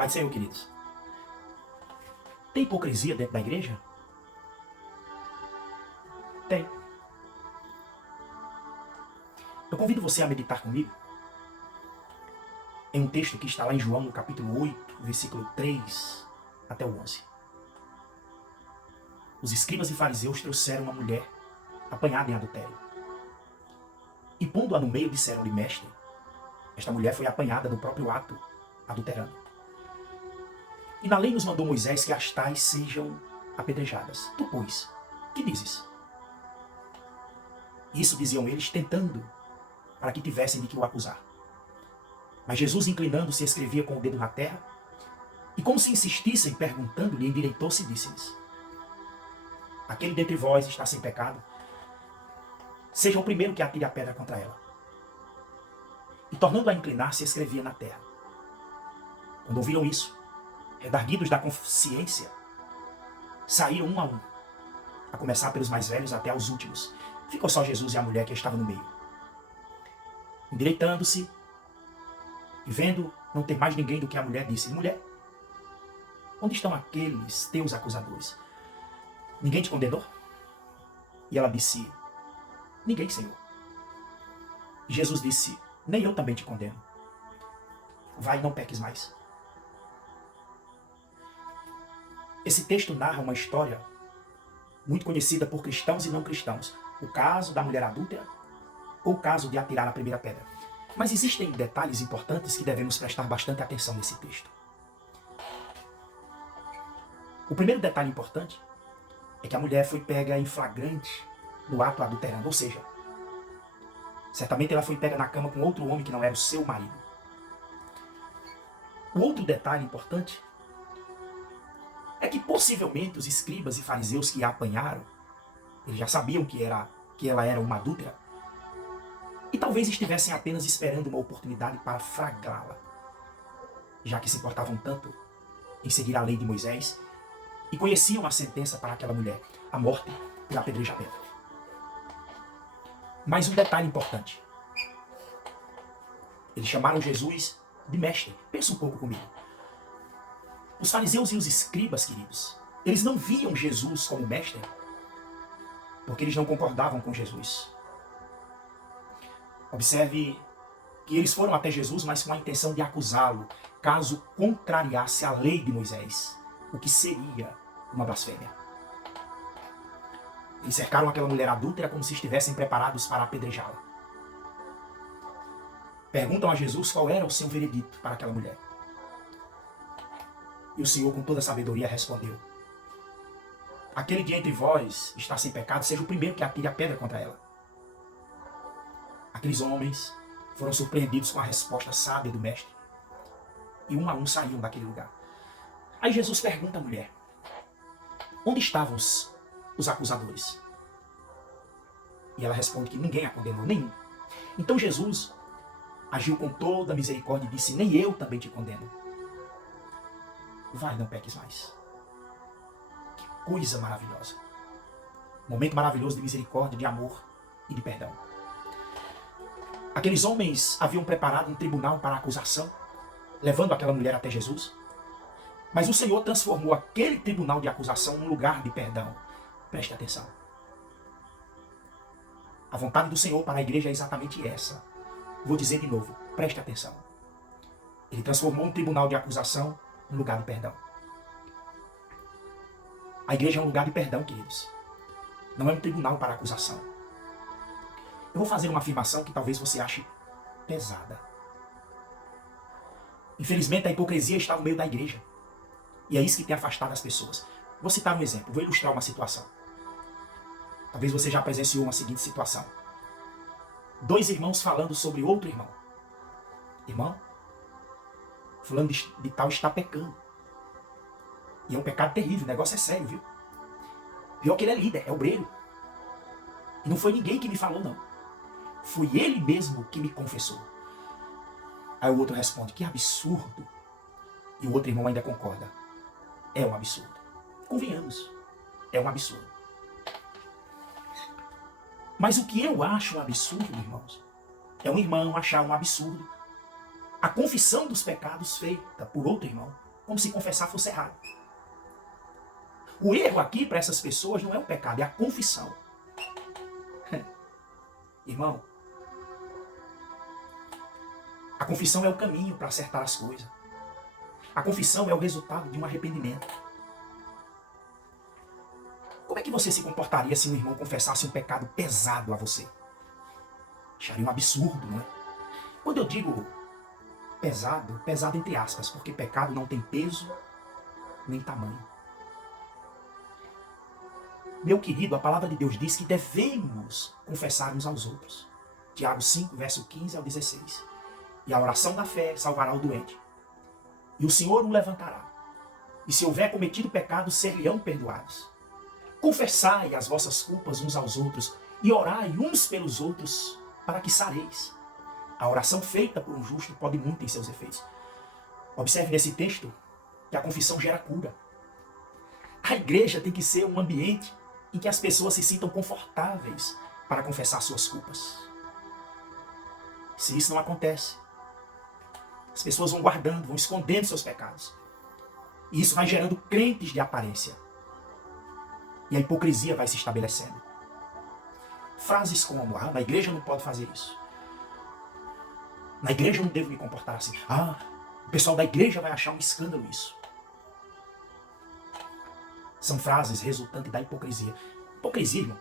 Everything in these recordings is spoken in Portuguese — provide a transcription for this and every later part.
Pai do Senhor, queridos. Tem hipocrisia dentro da igreja? Tem. Eu convido você a meditar comigo em um texto que está lá em João, no capítulo 8, versículo 3 até o 11. Os escribas e fariseus trouxeram uma mulher apanhada em adultério. E pondo-a no meio, disseram-lhe: Mestre, esta mulher foi apanhada no próprio ato, adulterando. E na lei nos mandou Moisés que as tais sejam apedrejadas. Tu, pois, que dizes? Isso diziam eles, tentando, para que tivessem de que o acusar. Mas Jesus, inclinando-se, escrevia com o dedo na terra, e como se insistissem, perguntando-lhe, endireitou-se e disse-lhes: Aquele dentre vós está sem pecado, seja o primeiro que atire a pedra contra ela. E tornando a inclinar-se, escrevia na terra. Quando ouviram isso, redarguidos da consciência, saíram um a um, a começar pelos mais velhos até aos últimos. Ficou só Jesus e a mulher que estava no meio. Endireitando-se e vendo não ter mais ninguém do que a mulher, disse: Mulher, onde estão aqueles teus acusadores? Ninguém te condenou? E ela disse: Ninguém, Senhor. E Jesus disse: Nem eu também te condeno. Vai e não peques mais. Esse texto narra uma história muito conhecida por cristãos e não cristãos. O caso da mulher adúltera ou o caso de atirar a primeira pedra. Mas existem detalhes importantes que devemos prestar bastante atenção nesse texto. O primeiro detalhe importante é que a mulher foi pega em flagrante no ato adulterando, ou seja, certamente ela foi pega na cama com outro homem que não era o seu marido. O outro detalhe importante é que possivelmente os escribas e fariseus que a apanharam, eles já sabiam que ela era uma adúltera, e talvez estivessem apenas esperando uma oportunidade para flagrá-la, já que se importavam tanto em seguir a lei de Moisés e conheciam a sentença para aquela mulher, a morte e apedrejamento. Mas um detalhe importante: eles chamaram Jesus de mestre. Pensa um pouco comigo. Os fariseus e os escribas, queridos, eles não viam Jesus como mestre porque eles não concordavam com Jesus. Observe que eles foram até Jesus, mas com a intenção de acusá-lo, caso contrariasse a lei de Moisés, o que seria uma blasfêmia. Eles cercaram aquela mulher adúltera como se estivessem preparados para apedrejá-la. Perguntam a Jesus qual era o seu veredito para aquela mulher. E o Senhor, com toda a sabedoria, respondeu: Aquele de entre vós está sem pecado, seja o primeiro que atire a pedra contra ela. Aqueles homens foram surpreendidos com a resposta sábia do mestre, e um a um saíam daquele lugar. Aí Jesus pergunta à mulher: Onde estavam os acusadores? E ela responde que ninguém a condenou, nenhum. Então Jesus agiu com toda a misericórdia e disse: Nem eu também te condeno. Vai, não peques mais. Que coisa maravilhosa. Momento maravilhoso de misericórdia, de amor e de perdão. Aqueles homens haviam preparado um tribunal para a acusação, levando aquela mulher até Jesus. Mas o Senhor transformou aquele tribunal de acusação num lugar de perdão. Preste atenção. A vontade do Senhor para a igreja é exatamente essa. Vou dizer de novo, preste atenção. Ele transformou um tribunal de acusação num lugar de perdão. A igreja é um lugar de perdão, queridos. Não é um tribunal para acusação. Eu vou fazer uma afirmação que talvez você ache pesada. Infelizmente, a hipocrisia está no meio da igreja. E é isso que tem afastado as pessoas. Vou citar um exemplo, vou ilustrar uma situação. Talvez você já presenciou uma seguinte situação. Dois irmãos falando sobre outro irmão. Irmão, fulano de tal está pecando. E é um pecado terrível, o negócio é sério, viu? Pior que ele é líder, é obreiro. E não foi ninguém que me falou, não. Foi ele mesmo que me confessou. Aí o outro responde: Que absurdo. E o outro irmão ainda concorda: É um absurdo. Convenhamos, é um absurdo. Mas o que eu acho um absurdo, irmãos, é um irmão achar um absurdo a confissão dos pecados feita por outro irmão. como se confessar fosse errado. O erro aqui para essas pessoas não é o pecado, é a confissão. Irmão, a confissão é o caminho para acertar as coisas. A confissão é o resultado de um arrependimento. Como é que você se comportaria se um irmão confessasse um pecado pesado a você? Acharia um absurdo, não é? Quando eu digo pesado, pesado entre aspas, porque pecado não tem peso nem tamanho. Meu querido, a palavra de Deus diz que devemos confessar uns aos outros. Tiago 5, verso 15 ao 16. E a oração da fé salvará o doente. E o Senhor o levantará. E se houver cometido pecado, ser-lhe-ão perdoados. Confessai as vossas culpas uns aos outros e orai uns pelos outros para que sareis. A oração feita por um justo pode muito em seus efeitos. Observe nesse texto que a confissão gera cura. A igreja tem que ser um ambiente em que as pessoas se sintam confortáveis para confessar suas culpas. Se isso não acontece, as pessoas vão guardando, vão escondendo seus pecados. E isso vai gerando crentes de aparência. E a hipocrisia vai se estabelecendo. Frases como, na igreja não pode fazer isso. Na igreja eu não devo me comportar assim. O pessoal da igreja vai achar um escândalo isso. São frases resultantes da hipocrisia. Hipocrisia, irmão.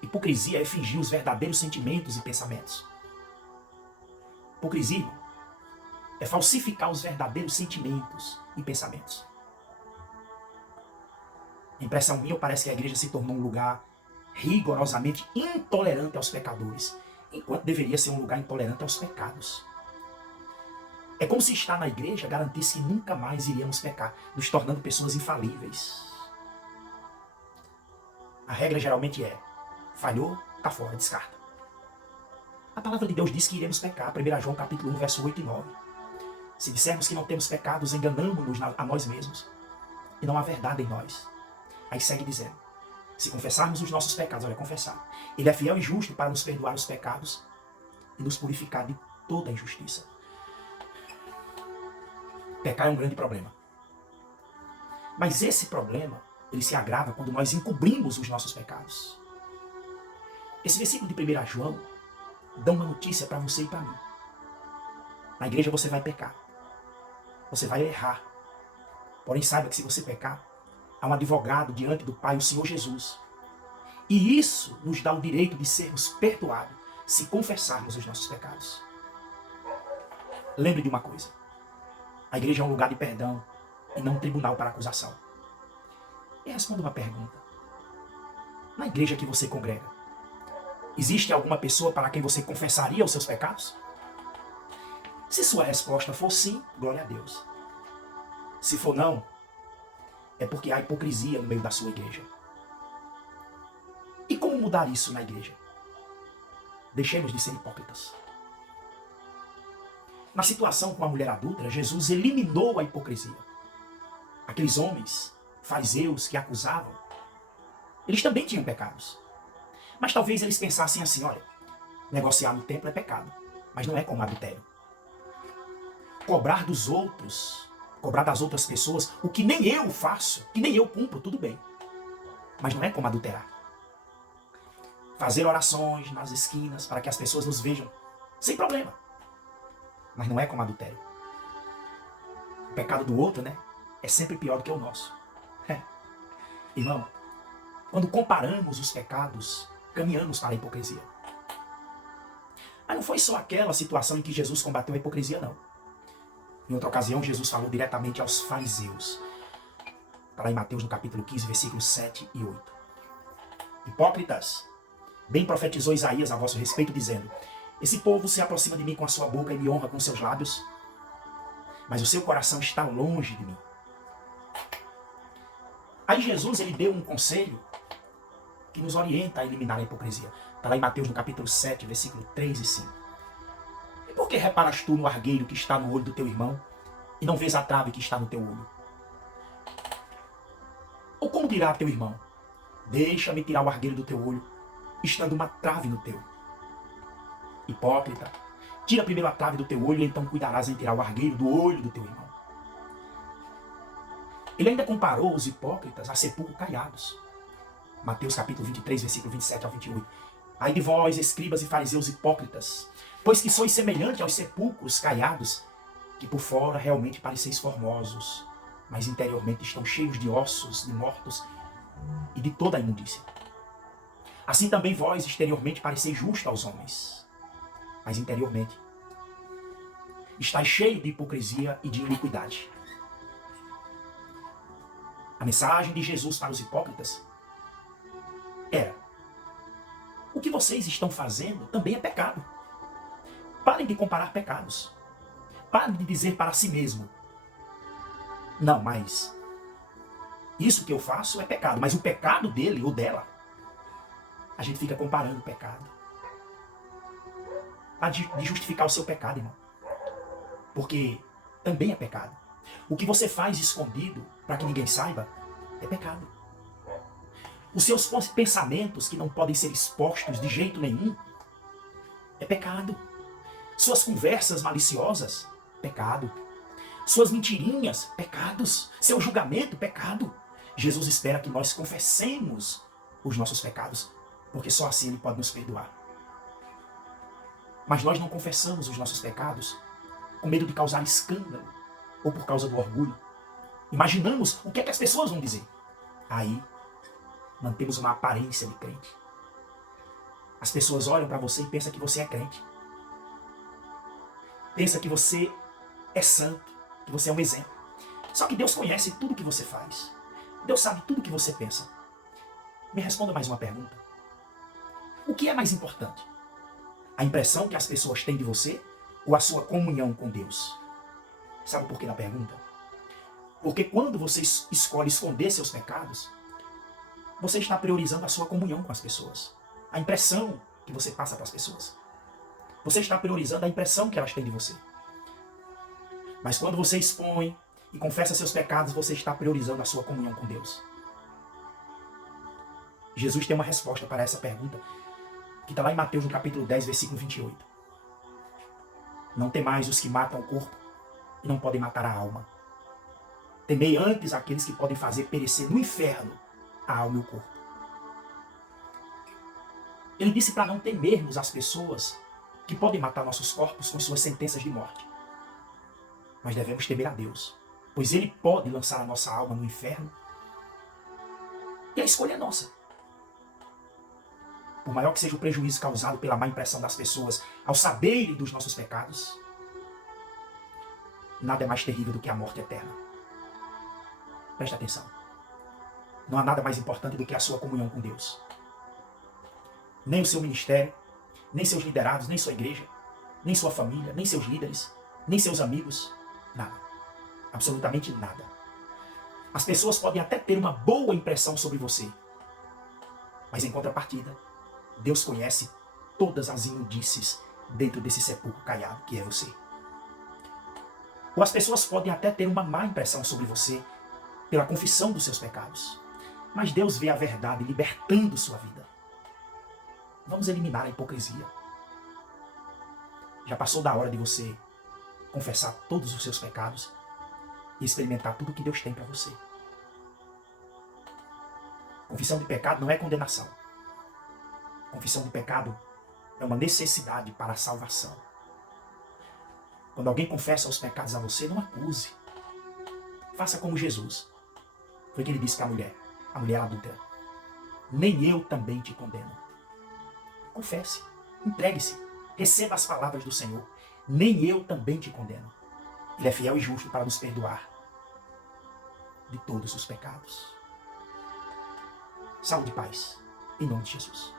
Hipocrisia é fingir os verdadeiros sentimentos e pensamentos. Hipocrisia, irmão, é falsificar os verdadeiros sentimentos e pensamentos. A impressão minha parece que a igreja se tornou um lugar rigorosamente intolerante aos pecadores, enquanto deveria ser um lugar intolerante aos pecados. É como se estar na igreja garantisse que nunca mais iríamos pecar, nos tornando pessoas infalíveis. A regra geralmente é, falhou, tá fora, descarta. A palavra de Deus diz que iremos pecar, 1 João capítulo 1, verso 8 e 9. Se dissermos que não temos pecados, enganamos-nos a nós mesmos, e não há verdade em nós. Aí segue dizendo, se confessarmos os nossos pecados, olha, confessar, Ele é fiel e justo para nos perdoar os pecados e nos purificar de toda a injustiça. Pecar é um grande problema. Mas esse problema, ele se agrava quando nós encobrimos os nossos pecados. Esse versículo de 1 João dá uma notícia para você e para mim. Na igreja você vai pecar. Você vai errar. Porém, saiba que se você pecar, há um advogado diante do Pai, o Senhor Jesus. E isso nos dá o direito de sermos perdoados se confessarmos os nossos pecados. Lembre de uma coisa. A igreja é um lugar de perdão e não um tribunal para acusação. E responda uma pergunta. Na igreja que você congrega, existe alguma pessoa para quem você confessaria os seus pecados? Se sua resposta for sim, glória a Deus. Se for não, é porque há hipocrisia no meio da sua igreja. E como mudar isso na igreja? Deixemos de ser hipócritas. Na situação com a mulher adúltera, Jesus eliminou a hipocrisia. Aqueles homens, fariseus que acusavam, eles também tinham pecados. Mas talvez eles pensassem assim, olha, negociar no templo é pecado, mas não é como adultério. Cobrar dos outros, cobrar das outras pessoas, o que nem eu faço, que nem eu cumpro, tudo bem. Mas não é como adulterar. Fazer orações nas esquinas para que as pessoas nos vejam, sem problema. Mas não é como adultério. O pecado do outro, né, é sempre pior do que o nosso. Irmão, quando comparamos os pecados, caminhamos para a hipocrisia. Mas não foi só aquela situação em que Jesus combateu a hipocrisia, não. Em outra ocasião, Jesus falou diretamente aos fariseus. Está lá em Mateus, no capítulo 15, versículos 7 e 8. Hipócritas, bem profetizou Isaías a vosso respeito, dizendo, esse povo se aproxima de mim com a sua boca e me honra com seus lábios, mas o seu coração está longe de mim. Aí Jesus, ele deu um conselho que nos orienta a eliminar a hipocrisia. Está lá em Mateus, no capítulo 7, versículo 3 e 5. E por que reparas tu no argueiro que está no olho do teu irmão e não vês a trave que está no teu olho? Ou como dirá teu irmão, deixa-me tirar o argueiro do teu olho, estando uma trave no teu? Hipócrita, tira primeiro a trave do teu olho e então cuidarás em tirar o argueiro do olho do teu irmão. Ele ainda comparou os hipócritas a sepulcros caiados. Mateus capítulo 23, versículo 27 ao 28. Ai de vós, escribas e fariseus hipócritas, pois que sois semelhante aos sepulcros caiados, que por fora realmente pareceis formosos, mas interiormente estão cheios de ossos, de mortos e de toda a imundícia. Assim também vós exteriormente pareceis justos aos homens, mas interiormente estáis cheio de hipocrisia e de iniquidade. A mensagem de Jesus para os hipócritas era: o que vocês estão fazendo também é pecado. Parem de comparar pecados. Parem de dizer para si mesmo: não, mas isso que eu faço é pecado. Mas o pecado dele ou dela, a gente fica comparando o pecado. Para de justificar o seu pecado, irmão. Porque também é pecado. O que você faz escondido para que ninguém saiba é pecado. Os seus pensamentos que não podem ser expostos de jeito nenhum é pecado. Suas conversas maliciosas, pecado. Suas mentirinhas, pecados. Seu julgamento, pecado. Jesus espera que nós confessemos os nossos pecados, porque só assim Ele pode nos perdoar. Mas nós não confessamos os nossos pecados com medo de causar escândalo ou por causa do orgulho. Imaginamos o que é que as pessoas vão dizer. Aí, mantemos uma aparência de crente. As pessoas olham para você e pensam que você é crente. Pensa que você é santo, que você é um exemplo. Só que Deus conhece tudo que você faz. Deus sabe tudo que você pensa. Me responda mais uma pergunta. O que é mais importante? A impressão que as pessoas têm de você ou a sua comunhão com Deus? Sabe por que da pergunta? Porque quando você escolhe esconder seus pecados, você está priorizando a sua comunhão com as pessoas. A impressão que você passa para as pessoas. Você está priorizando a impressão que elas têm de você. Mas quando você expõe e confessa seus pecados, você está priorizando a sua comunhão com Deus. Jesus tem uma resposta para essa pergunta, que está lá em Mateus, no capítulo 10, versículo 28. Não temais os que matam o corpo e não podem matar a alma. Temei antes aqueles que podem fazer perecer no inferno a alma e o corpo. Ele disse para não temermos as pessoas que podem matar nossos corpos com suas sentenças de morte. Mas devemos temer a Deus, pois Ele pode lançar a nossa alma no inferno. E a escolha é nossa. Por maior que seja o prejuízo causado pela má impressão das pessoas ao saberem dos nossos pecados, nada é mais terrível do que a morte eterna. Preste atenção. Não há nada mais importante do que a sua comunhão com Deus. Nem o seu ministério, nem seus liderados, nem sua igreja, nem sua família, nem seus líderes, nem seus amigos, nada. Absolutamente nada. As pessoas podem até ter uma boa impressão sobre você, mas em contrapartida, Deus conhece todas as imundícies dentro desse sepulcro caiado que é você. Ou as pessoas podem até ter uma má impressão sobre você pela confissão dos seus pecados, mas Deus vê a verdade libertando sua vida. Vamos eliminar a hipocrisia. Já passou da hora de você confessar todos os seus pecados e experimentar tudo que Deus tem para você. Confissão de pecado não é condenação. Confissão de pecado é uma necessidade para a salvação. Quando alguém confessa os pecados a você, não acuse. Faça como Jesus. Foi o que ele disse para a mulher adúltera. Nem eu também te condeno. Confesse, entregue-se, receba as palavras do Senhor. Nem eu também te condeno. Ele é fiel e justo para nos perdoar de todos os pecados. Saúde e paz, em nome de Jesus.